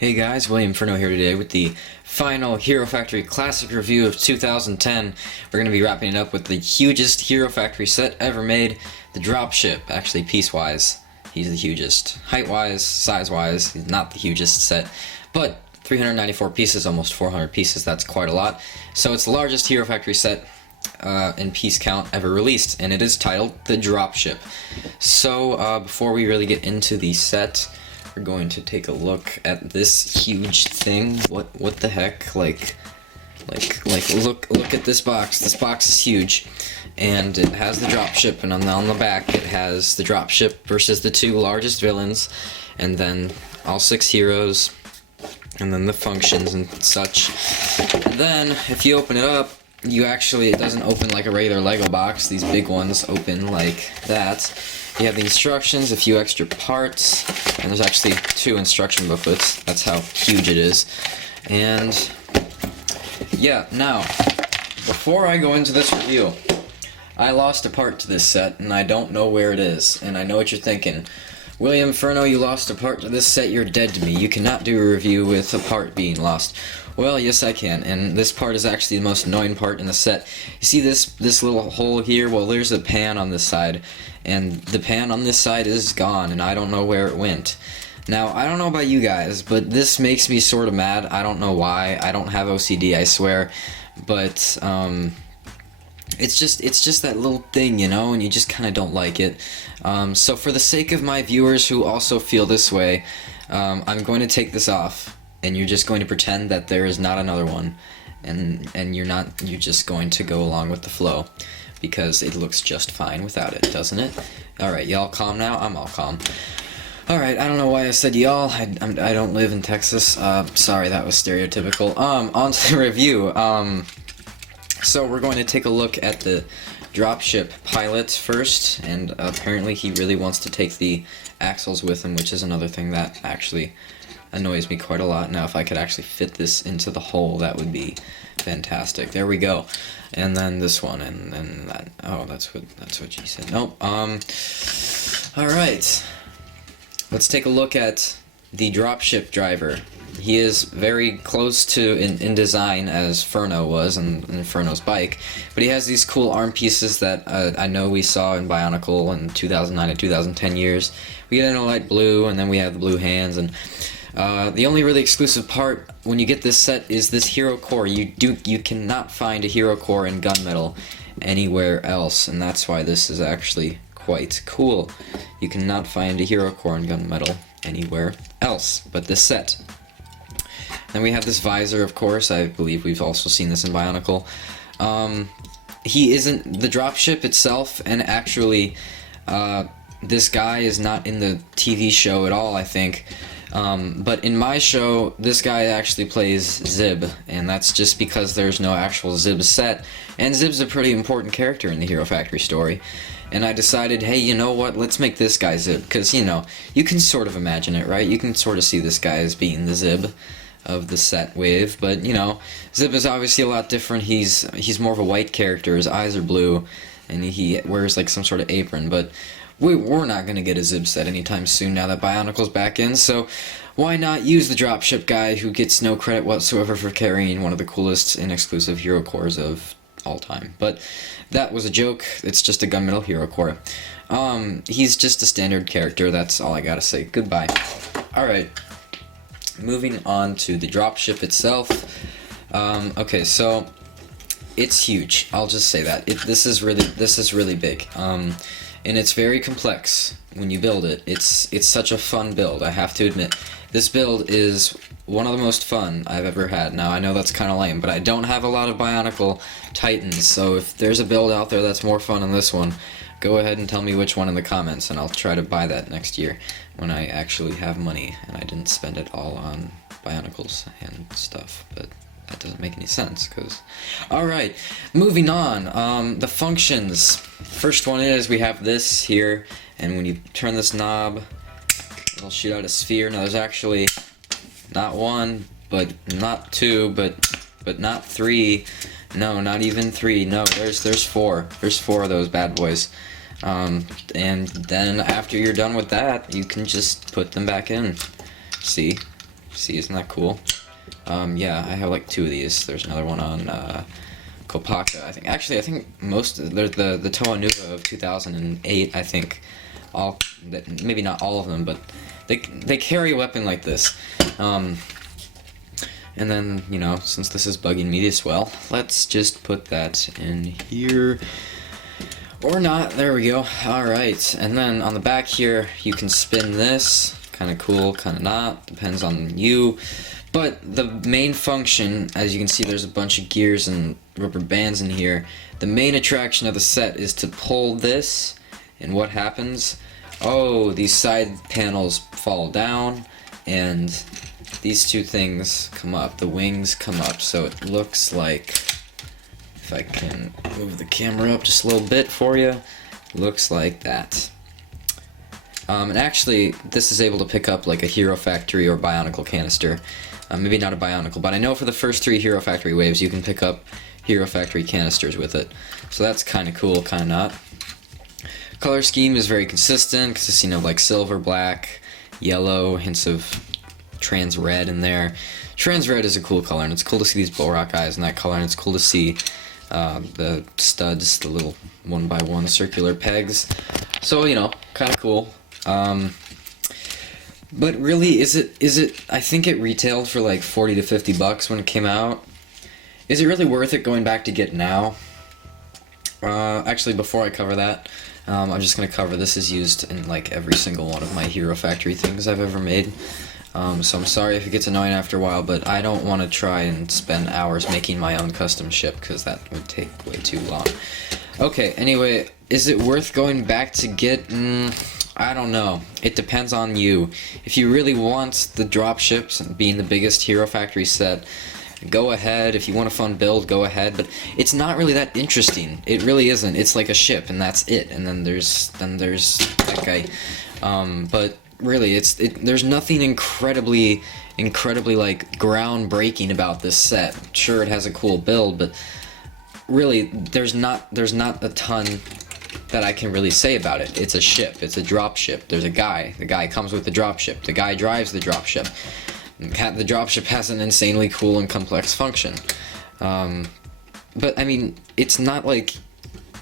Hey guys, William Furno here today with the final Hero Factory Classic review of 2010. We're going to be wrapping it up with the hugest Hero Factory set ever made, the Dropship. Actually, piece-wise, he's the hugest. Height-wise, size-wise, he's not the hugest set, but 394 pieces, almost 400 pieces, that's quite a lot. So it's the largest Hero Factory set in piece count ever released, and it is titled the Dropship. So before we really get into the set, we're going to take a look at this huge thing. What the heck? Like look at this box. This box is huge, and it has the dropship, and on the back it has the dropship versus the two largest villains, and then all 6 heroes, and then the functions and such. And then if you open it up, it doesn't open like a regular Lego box. These big ones open like that. You have the instructions, a few extra parts, and there's actually 2 instruction booklets. That's how huge it is. And yeah, now, before I go into this review, I lost a part to this set, and I don't know where it is. And I know what you're thinking. William Furno, you lost a part to this set, you're dead to me. You cannot do a review with a part being lost. Well, yes I can, and this part is actually the most annoying part in the set. You see this little hole here? Well, there's a pan on this side, and the pan on this side is gone, and I don't know where it went. Now, I don't know about you guys, but this makes me sort of mad. I don't know why. I don't have OCD, I swear, but it's just that little thing, you know, and you just kind of don't like it. So for the sake of my viewers who also feel this way, I'm going to take this off, and you're just going to pretend that there is not another one, and you're just going to go along with the flow, because it looks just fine without it, doesn't it? Alright, y'all calm now? I'm all calm. Alright, I don't know why I said y'all. I don't live in Texas. Sorry, that was stereotypical. On to the review. So we're going to take a look at the Dropship Pilots first, and apparently he really wants to take the axles with him, which is another thing that actually annoys me quite a lot. Now, if I could actually fit this into the hole, that would be fantastic. There we go. And then this one, and that. Oh, that's what she said. Nope. All right. Let's take a look at the Dropship Driver. He is very close to in design as Furno was in Furno's bike, but he has these cool arm pieces that I know we saw in Bionicle in 2009 and 2010 years. We get in a light blue, and then we have the blue hands, and the only really exclusive part when you get this set is this hero core. You cannot find a hero core in gunmetal anywhere else, and that's why this is actually quite cool. You cannot find a hero core in gunmetal anywhere else but this set. Then we have this visor, of course. I believe we've also seen this in Bionicle. He isn't the dropship itself, and actually this guy is not in the TV show at all, I think. But in my show, this guy actually plays Zib, and that's just because there's no actual Zib set, and Zib's a pretty important character in the Hero Factory story. And I decided, hey, you know what, let's make this guy Zib, because, you know, you can sort of imagine it, right? You can sort of see this guy as being the Zib of the set wave, but, you know, Zib is obviously a lot different. He's more of a white character, his eyes are blue, and he wears, like, some sort of apron, but we're not going to get a Zib set anytime soon now that Bionicle's back in, so why not use the Dropship guy who gets no credit whatsoever for carrying one of the coolest and exclusive hero cores of all time. But that was a joke. It's just a gunmetal hero core. He's just a standard character. That's all I gotta say. Goodbye. Alright. Moving on to the Dropship itself. Okay, so it's huge. I'll just say that. This is really big. And it's very complex when you build it. It's such a fun build, I have to admit. This build is one of the most fun I've ever had. Now, I know that's kind of lame, but I don't have a lot of Bionicle Titans, so if there's a build out there that's more fun than this one, go ahead and tell me which one in the comments, and I'll try to buy that next year when I actually have money, and I didn't spend it all on Bionicles and stuff, but that doesn't make any sense, because... Alright, moving on. The functions. First one is, we have this here, and when you turn this knob, it'll shoot out a sphere. Now, there's actually not 1, but not 2, but not 3. No, not even 3. No, there's 4. There's 4 of those bad boys. And then after you're done with that, you can just put them back in. See? See, isn't that cool? Yeah, I have like 2 of these. There's another one on Kopaka, I think. Actually, I think there's the Toa Nuva of 2008, I think. Maybe not all of them, but they carry a weapon like this. And then, you know, since this is bugging me as well, let's just put that in here. Or not, there we go. Alright, and then on the back here, you can spin this. Kind of cool, kind of not, depends on you. But the main function, as you can see, there's a bunch of gears and rubber bands in here. The main attraction of the set is to pull this, and what happens? Oh, these side panels fall down, and these 2 things come up. The wings come up, so it looks like, if I can move the camera up just a little bit for you, looks like that. And actually, this is able to pick up like a Hero Factory or Bionicle canister. Maybe not a Bionicle, but I know for the first 3 Hero Factory waves, you can pick up Hero Factory canisters with it. So that's kind of cool, kind of not. Color scheme is very consistent, because it's, you know, like silver, black, yellow, hints of trans red in there. Trans red is a cool color, and it's cool to see these Bullrock eyes in that color, and it's cool to see the studs, the little 1x1 circular pegs. So, you know, kind of cool. But really, is it, I think it retailed for like 40 to 50 bucks when it came out. Is it really worth it going back to get now? Actually, before I cover that, I'm just going to cover this is used in like every single one of my Hero Factory things I've ever made. So I'm sorry if it gets annoying after a while, but I don't want to try and spend hours making my own custom ship, because that would take way too long. Okay, anyway, is it worth going back to get? I don't know. It depends on you. If you really want the dropships and being the biggest Hero Factory set, go ahead. If you want a fun build, go ahead. But it's not really that interesting. It really isn't. It's like a ship, and that's it. And then there's that guy. But really, there's nothing incredibly like groundbreaking about this set. Sure, it has a cool build, but really, there's not a ton that I can really say about it. It's a ship. It's a dropship. There's a guy. The guy comes with the dropship. The guy drives the dropship. The dropship has an insanely cool and complex function. But I mean, it's not like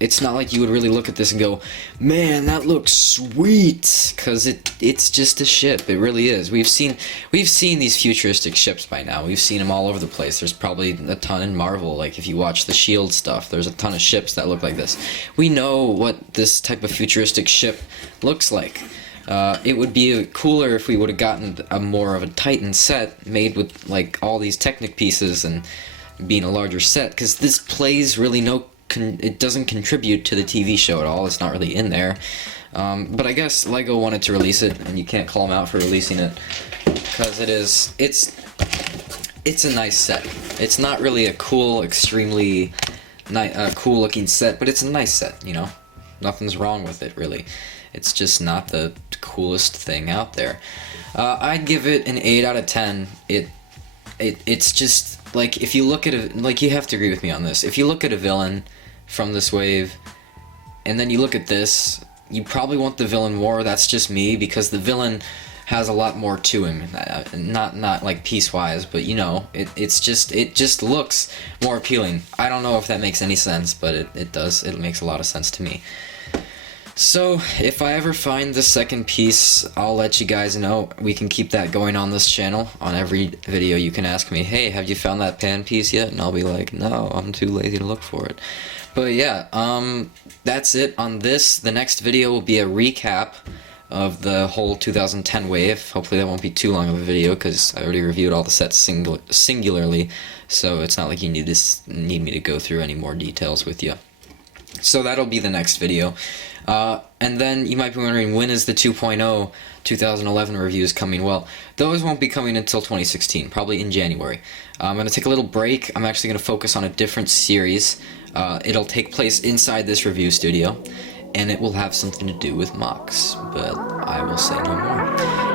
you would really look at this and go, man, that looks sweet, because it's just a ship. It really is. We've seen these futuristic ships by now. We've seen them all over the place. There's probably a ton in Marvel. Like if you watch the S.H.I.E.L.D. stuff, there's a ton of ships that look like this. We know what this type of futuristic ship looks like. It would be cooler if we would have gotten more of a Titan set made with like all these Technic pieces and being a larger set, because this plays really it doesn't contribute to the TV show at all. It's not really in there. But I guess LEGO wanted to release it, and you can't call them out for releasing it, because it's a nice set. It's not really a cool, extremely cool looking set, but it's a nice set, you know? Nothing's wrong with it, really. It's just not the coolest thing out there. I'd give it an 8 out of 10. It's just, like, if you look at it, like, you have to agree with me on this. If you look at a villain from this wave, and then you look at this, you probably want the villain more. That's just me, because the villain has a lot more to him. Not like piece-wise, but, you know, it just looks more appealing. I don't know if that makes any sense, but it does. It makes a lot of sense to me. So, if I ever find the second piece, I'll let you guys know. We can keep that going on this channel. On every video, you can ask me, hey, have you found that pan piece yet? And I'll be like, no, I'm too lazy to look for it. But yeah, that's it on this. The next video will be a recap of the whole 2010 wave. Hopefully that won't be too long of a video, because I already reviewed all the sets singularly, so it's not like you need me to go through any more details with you. So that'll be the next video. And then you might be wondering, when is the 2.0 2011 reviews coming? Well, those won't be coming until 2016, probably in January. I'm going to take a little break. I'm actually going to focus on a different series. It'll take place inside this review studio, and it will have something to do with mocks, but I will say no more.